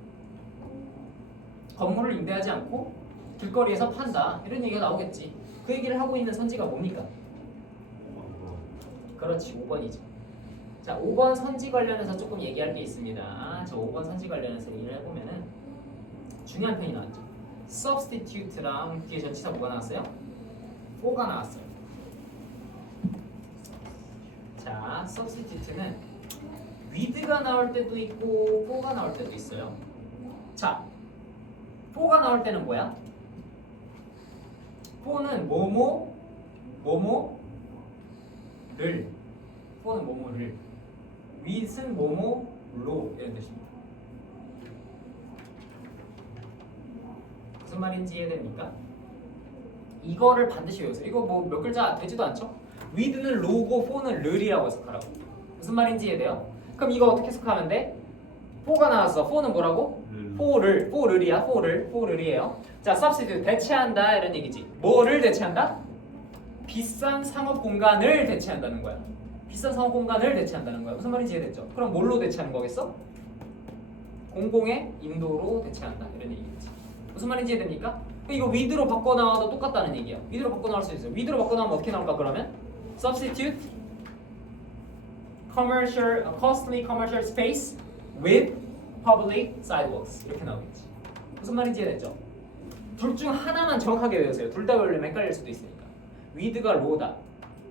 건물을 임대하지 않고 길거리에서 판다 이런 얘기가 나오겠지. 그 얘기를 하고 있는 선지가 뭡니까? 그렇지, 5번이죠. 자, 5번 선지 관련해서 조금 얘기할 게 있습니다. 저 5번 선지 관련해서 얘기를 해보면은 중요한 편이 나왔죠. substitute랑 뒤에 전치사 뭐가 나왔어요? for가 나왔어요. 자, substitute는 with가 나올 때도 있고 for가 나올 때도 있어요. 자, for가 나올 때는 뭐야? for는 뭐뭐를, for는 뭐뭐를, with은 뭐뭐로 이런 뜻입니다. 무슨 말인지 이해됩니까? 이거를 반드시 외우세요. 이거 뭐 몇 글자 되지도 않죠? with는 로고, for는 르이라고 해석하라고. 무슨 말인지 이해돼요? 그럼 이거 어떻게 해석하면 돼? for가 나왔어. for는 뭐라고? for를이에요. 자, substitute 대체한다 이런 얘기지. 뭐를 대체한다? 비싼 상업 공간을 대체한다는 거야. 비싼 상업 공간을 대체한다는 거야. 무슨 말인지 이해됐죠? 그럼 뭘로 대체하는 거겠어? 공공의 인도로 대체한다 이런 얘기겠지. 무슨 말인지 이해됩니까? 이거 with로 바꿔 나와도 똑같다는 얘기야. with로 바꿔 나올 수 있어요. with로 바꿔 나오면 어떻게 나올까 그러면? substitute costly commercial space with public sidewalks 이렇게 나오겠지. 무슨 말인지 이해됐죠? 둘 중 하나만 정확하게 외우세요. 둘 다 외우려면 헷갈릴 수도 있으니까. with가 로다,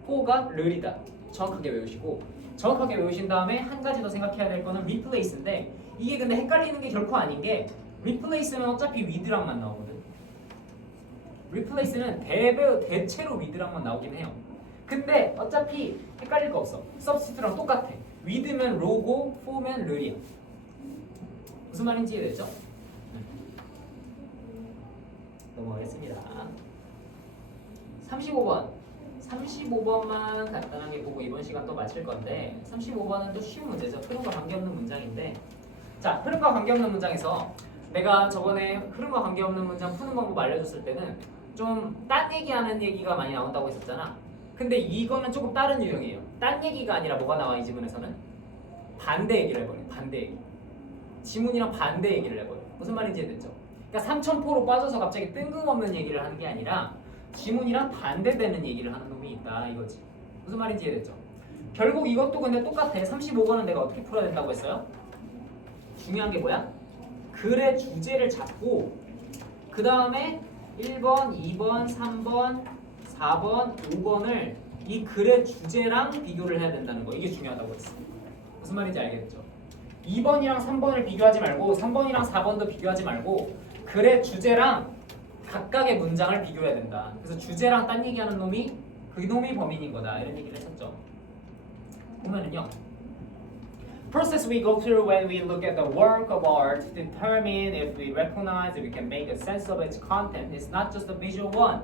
for가 르이다 정확하게 외우시고, 정확하게 외우신 다음에 한 가지 더 생각해야 될 거는 replace인데, 이게 근데 헷갈리는 게 결코 아닌 게 replace는 어차피 with랑만 나오거든. replace는 대체로 with랑만 나오긴 해요. 근데 어차피 헷갈릴 거 없어. substitute랑 똑같아. with면 로고, for면 르이야. 무슨 말인지 이해됐죠? 넘어가겠습니다. 35번만 간단하게 보고 이번 시간 또 마칠 건데, 35번은 또 쉬운 문제죠. 흐름과 관계없는 문장인데, 자, 흐름과 관계없는 문장에서 내가 저번에 흐름과 관계없는 문장 푸는 방법 알려줬을 때는 좀 딴 얘기하는 얘기가 많이 나온다고 했었잖아. 근데 이거는 조금 다른 유형이에요. 딴 얘기가 아니라 뭐가 나와? 이 지문에서는 반대 얘기를 해버려. 반대 얘기. 지문이랑 반대 얘기를 해버려. 무슨 말인지 이해됐죠? 그러니까 삼천포로 빠져서 갑자기 뜬금없는 얘기를 하는 게 아니라 지문이랑 반대되는 얘기를 하는 놈이 있다 이거지. 무슨 말인지 이해됐죠? 결국 이것도 근데 똑같아. 35번은 내가 어떻게 풀어야 된다고 했어요? 중요한 게 뭐야? 글의 주제를 잡고 그 다음에 1번, 2번, 3번, 4번, 5번을 이 글의 주제랑 비교를 해야 된다는 거. 이게 중요하다고 했어. 무슨 말인지 알겠죠? 2번이랑 3번을 비교하지 말고 3번이랑 4번도 비교하지 말고 글의 주제랑 각각의 문장을 비교해야 된다. 그래서 주제랑 딴 얘기하는 놈이 그 놈이 범인인 거다 이런 얘기를 했었죠. 보면은요, process we go through when we look at the work of art to determine if we recognize, if we can make a sense of its content is not just a visual one.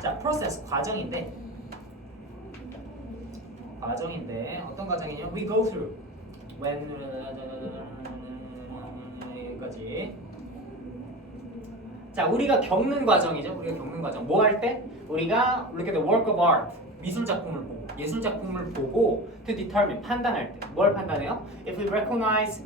자, process 과정인데 어떤 과정이냐? We go through when 여기까지. 자, 우리가 겪는 과정이죠. 우리가 겪는 과정. 뭐 할 때? 우리가 look at the work of art, 미술 작품을 보고, 예술 작품을 보고 to determine, 판단할 때. 뭘 판단해요? If we recognize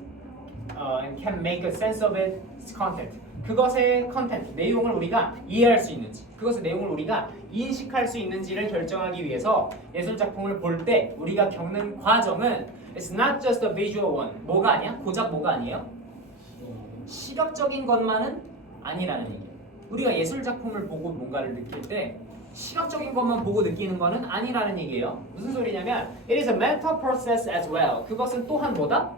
and can make a sense of its content. 그것의 컨텐트, 내용을 우리가 이해할 수 있는지, 그것의 내용을 우리가 인식할 수 있는지를 결정하기 위해서 예술 작품을 볼 때 우리가 겪는 과정은 It's not just a visual one. 뭐가 아니야? 고작 뭐가 아니에요? 시각적인 것만은 아니라는 얘기예요. 우리가 예술 작품을 보고 뭔가를 느낄 때 시각적인 것만 보고 느끼는 거는 아니라는 얘기예요. 무슨 소리냐면 It is a mental process as well. 그것은 또한 뭐다?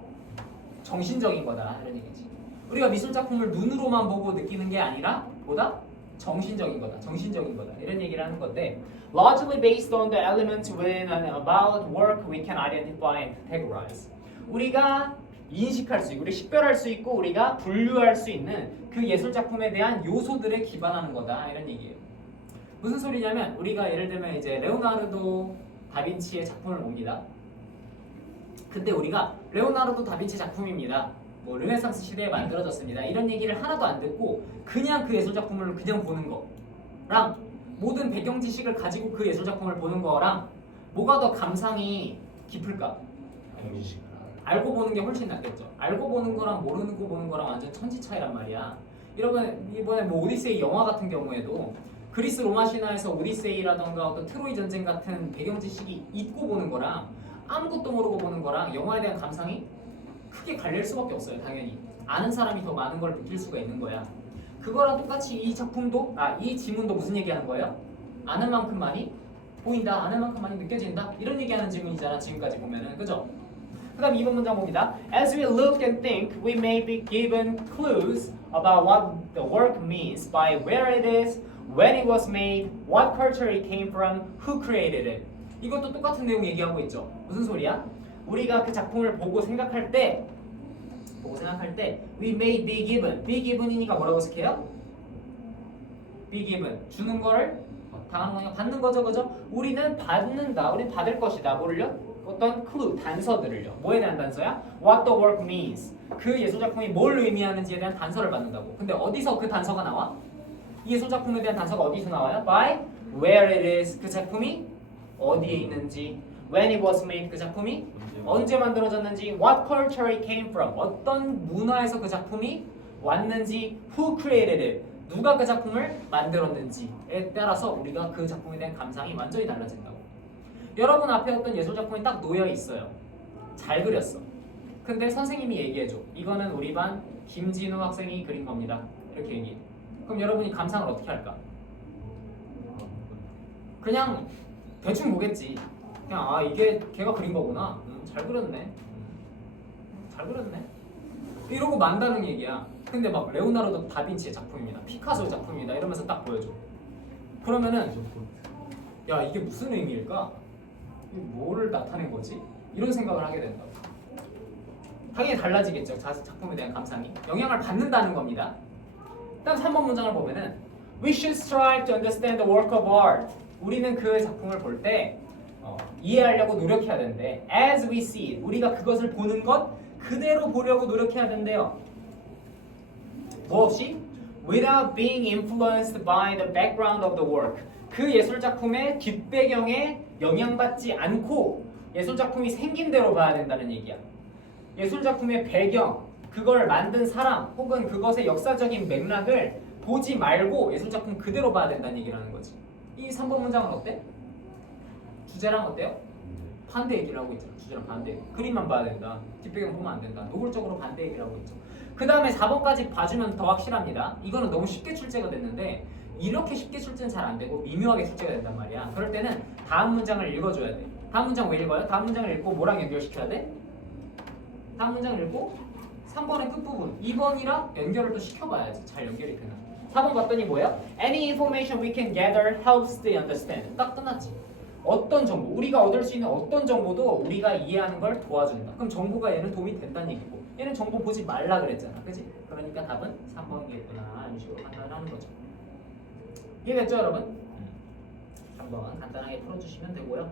정신적인 거다 이런 얘기지. 우리가 미술 작품을 눈으로만 보고 느끼는 게 아니라 뭐다? 정신적인 거다. 정신적인 거다. 이런 얘기를 하는 건데 largely based on the elements within and about work we can identify and categorize. 우리가 인식할 수 있고, 우리 식별할 수 있고, 우리가 분류할 수 있는 그 예술 작품에 대한 요소들에 기반하는 거다 이런 얘기예요. 무슨 소리냐면 우리가 예를 들면 이제 레오나르도 다빈치의 작품을 봅니다. 근데 우리가 레오나르도 다빈치 작품입니다. 뭐 르네상스 시대에 만들어졌습니다. 이런 얘기를 하나도 안 듣고 그냥 그 예술 작품을 그냥 보는 거랑 모든 배경 지식을 가지고 그 예술 작품을 보는 거랑 뭐가 더 감상이 깊을까? 알고 보는 게 훨씬 낫겠죠. 알고 보는 거랑 모르는 거 보는 거랑 완전 천지 차이란 말이야. 이번에 뭐 오디세이 영화 같은 경우에도 그리스 로마 신화에서 오디세이라던가 어떤 트로이 전쟁 같은 배경 지식이 있고 보는 거랑 아무것도 모르고 보는 거랑 영화에 대한 감상이 크게 갈릴 수밖에 없어요. 당연히 아는 사람이 더 많은 걸 느낄 수가 있는 거야. 그거랑 똑같이 이 작품도 이 지문도 무슨 얘기하는 거예요? 아는 만큼만이 보인다, 아는 만큼만이 느껴진다 이런 얘기하는 지문이잖아. 지금까지 보면은 그죠? 그 다음 2번 문장 봅니다. As we look and think, we may be given clues about what the work means by where it is, when it was made, what culture it came from, who created it. 이것도 똑같은 내용 얘기하고 있죠. 무슨 소리야? 우리가 그 작품을 보고 생각할 때 we may be given. be given이니까 뭐라고 해석해요? be given. 주는 거를 당하는 거냐 받는 거죠, 그죠? 우리는 받는다. 우리는 받을 것이다. 뭐를요? 어떤 clue, 단서들을요. 뭐에 대한 단서야? What the work means. 그 예술 작품이 뭘 의미하는지에 대한 단서를 받는다고. 근데 어디서 그 단서가 나와? 이 예술 작품에 대한 단서가 어디서 나와요? By where it is. 그 작품이 어디에 있는지. When it was made. 그 작품이 언제 만들어졌는지. What culture it came from. 어떤 문화에서 그 작품이 왔는지. Who created it. 누가 그 작품을 만들었는지에 따라서 우리가 그 작품에 대한 감상이 완전히 달라진다고. 여러분 앞에 어떤 예술 작품이 딱 놓여 있어요. 잘 그렸어. 근데 선생님이 얘기해줘. 이거는 우리 반 김진우 학생이 그린 겁니다. 이렇게 얘기해. 그럼 여러분이 감상을 어떻게 할까? 그냥 대충 보겠지. 그냥 아 이게 걔가 그린 거구나. 잘 그렸네. 잘 그렸네. 이러고 만다는 얘기야. 근데 막 레오나르도 다빈치의 작품입니다. 피카소의 작품입니다. 이러면서 딱 보여줘. 그러면은 야 이게 무슨 의미일까? 이게 뭐를 나타낸 거지? 이런 생각을 하게 된다고. 당연히 달라지겠죠. 작품에 대한 감상이. 영향을 받는다는 겁니다. 다음 3번 문장을 보면은 We should strive to understand the work of art. 우리는 그 작품을 볼 때 이해하려고 노력해야 되는데 As we see it. 우리가 그것을 보는 것 그대로 보려고 노력해야 된대요. 뭐 없이? Without being influenced by the background of the work. 그 예술 작품의 뒷배경에 영향받지 않고 예술 작품이 생긴 대로 봐야 된다는 얘기야. 예술 작품의 배경, 그걸 만든 사람 혹은 그것의 역사적인 맥락을 보지 말고 예술 작품 그대로 봐야 된다는 얘기라는 거지. 이 3번 문장은 어때? 주제랑 어때요? 반대 얘기를 하고 있잖아. 주제랑 반대. 그림만 봐야 된다. 뒷배경 보면 안 된다. 노골적으로 반대 얘기를 하고 있죠. 그 다음에 4번까지 봐주면 더 확실합니다. 이거는 너무 쉽게 출제가 됐는데 이렇게 쉽게 출제는 잘 안 되고 미묘하게 출제가 된단 말이야. 그럴 때는 다음 문장을 읽어줘야 돼. 다음 문장 왜 읽어요? 다음 문장을 읽고 뭐랑 연결시켜야 돼? 다음 문장을 읽고 3번의 끝부분 2번이랑 연결을 또 시켜봐야지. 잘 연결이 되나. 4번 봤더니 뭐예요? Any information we can gather helps they understand. 딱 끝났지. 어떤 정보, 우리가 얻을 수 있는 어떤 정보도 우리가 이해하는 걸 도와준다. 그럼 정보가 얘는 도움이 된다는 얘기고 얘는 정보 보지 말라 그랬잖아. 그치? 그러니까 답은 3번이겠구나. 이런 식으로 판단을 하는 거죠. 이해됐죠 여러분? 3번 간단하게 풀어주시면 되고요.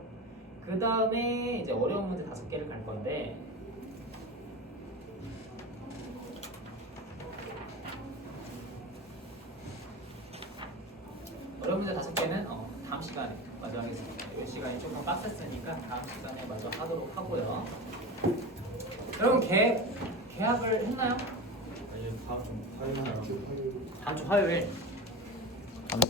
그 다음에 이제 어려운 문제 5개를 갈 건데 어려운 문제 5개는 다음 시간에 마저 하겠습니다. 이 시간이 조금 빡셌으니까 다음 시간에 마저 하도록 하고요. 여러분 계약을 했나요? 아니 다음 주 화요일 다음 주 화요일